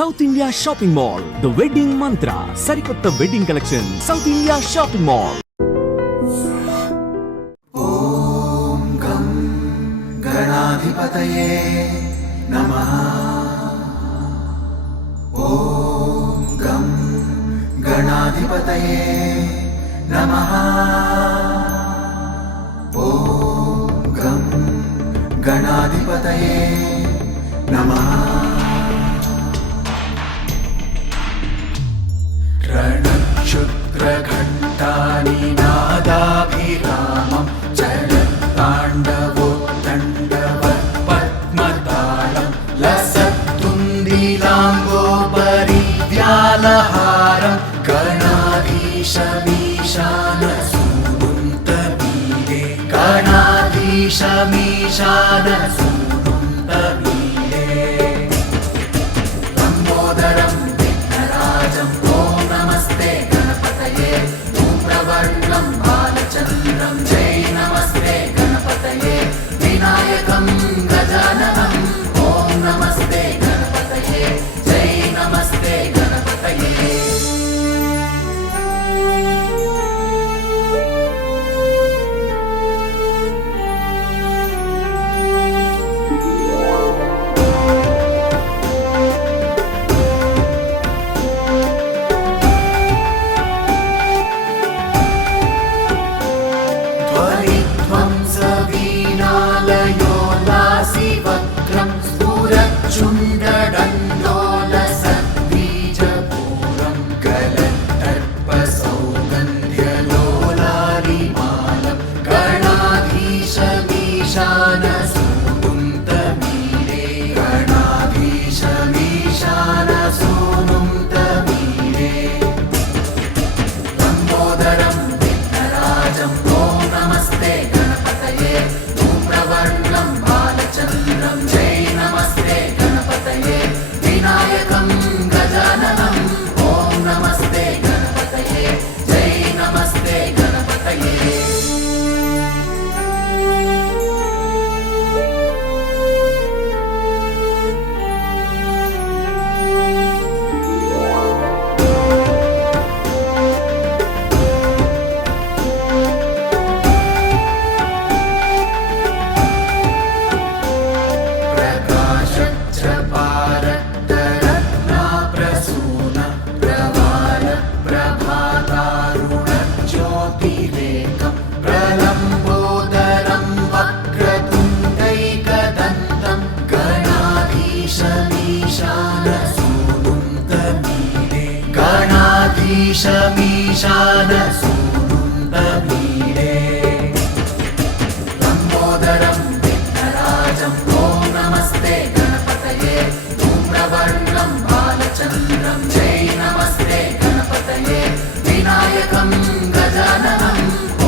South India Shopping Mall, the wedding Mantra, సరికొత్త wedding collection, South India Shopping Mall. ఓం గం గణాధిపతయే నమః. ఓం గం గణాధిపతయే నమః. ఓం గం గణాధిపతయే నమః. रणक्षुद्रघण्टानि नादाभिरामं चलत्ताण्डवोत्तण्डवत्पद्मतालं लसत्तुन्दिलाम्बोपरिव्यालहारं गणाधीशमीशानसूनुन्तमीडे गणाधीशमीशानसूनुन्तमीडे लम्बोदरं विघ्नराजं प्रवर्णं बालचन्द्रं जय नमस्ते गणपतये. विनायकं गजाननं ॐ नमस्ते गणपतये. जय नमस्ते गणपतये. चुण्डडण्डोलसद्बीजपूरं गलत्तर्पसौगन्ध्यलोलारिमालं गणाधीशमीशानसूनुन्तमीडे गणाधीशमीशानसूनुन्तमीडे लम्बोदरं विघ्नराजं ॐ नमस्ते गणपतये. प्रवर्णं बालचन्द्रं जय नमस्ते गणपतये. विनायकं गजाननं ॐ नमस्ते गणपतये. जय नमस्ते गणपतये. गणाधीशमीशानसूनुन्तमीडे लम्बोदरं विघ्नराजं ॐ नमस्ते गणपतये. प्रवर्णं बालचन्द्रं जय नमस्ते गणपतये. विनायकं गजाननं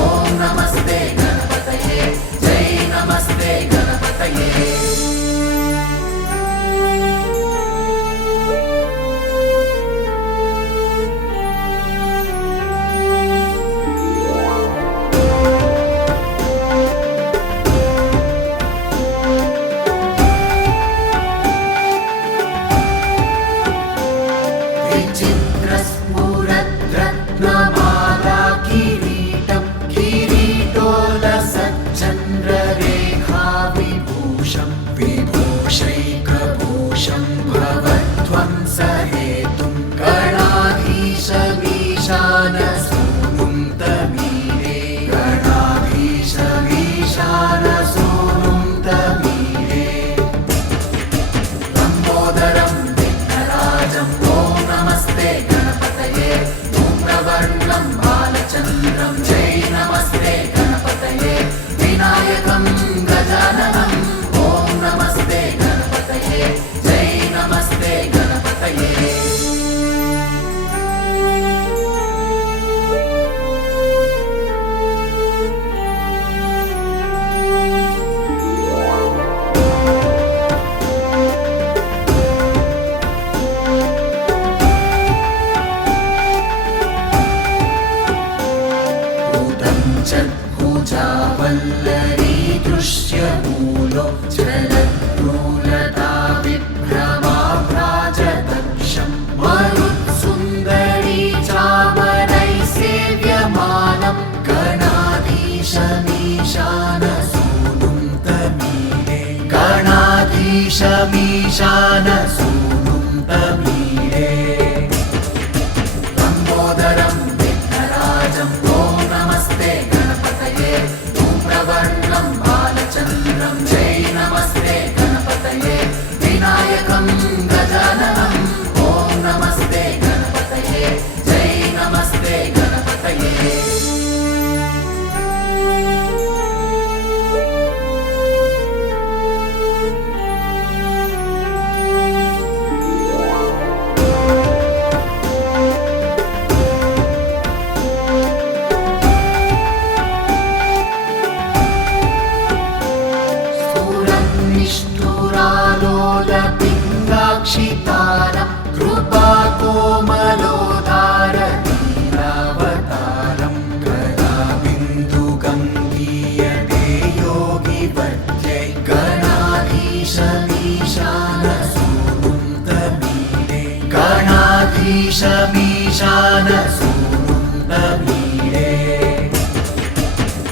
ॐ नमस्ते गणपतये. जय नमस्ते गणपतये. विचित्रस्फुरद्रत्नमाला किरीटं किरीटोलसच्चन्द्ररेखा विभूषं विभूषैकभूषं भवध्वंसहेतुं गणाधीशमीशानसूनुन्तमीडे गणाधीशमीशानसूनुन्तमीडे लम्बोदरं विघ्नराजं ॐ नमस्ते गणपतये. प्रवर्णं बालचन्द्रं जय नमस्ते गणपतये. विनायकं गजाननं ॐ नमस्ते गणपतये. जय नमस्ते गणपतये. भुजावल्लरी दृश्यमूलो जलद्रूलता विभ्रमा भ्राजदक्ष गणाधीशमीशानसूनुं तमीडे लम्बोदरं विघ्नराजं ॐ नमस्ते गणपतये धूम्रवर्णं बालचन्द्रं जय नमस्ते गणपतये विनायकं गजाननं ॐ नमस्ते गणपतये जय नमस्ते गणपतये निष्ठुरालोलपिङ्गाक्षितारं कृपाकोमलोदारनीलावतारं गदाबिन्दुगङ्गीयते योगिवर्त्यै गणाधीशमीशानसूनुं तमीडे गणाधीशमीशानसूनुं तमीडे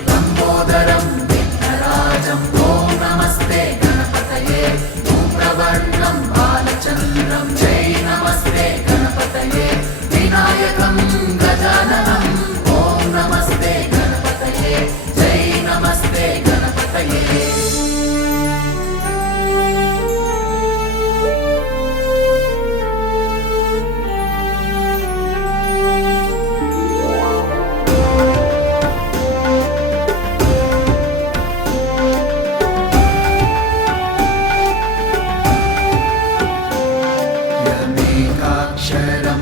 लम्बोदरं विघ्नराजं ॐ नमस्ते गणपतये धूम्रवर्णं बालचन्द्रं जय नमस्ते गणपतये विनायकं गजाननं ॐ नमस्ते गणपतये जय नमस्ते गणपतये यमेकाक्षरं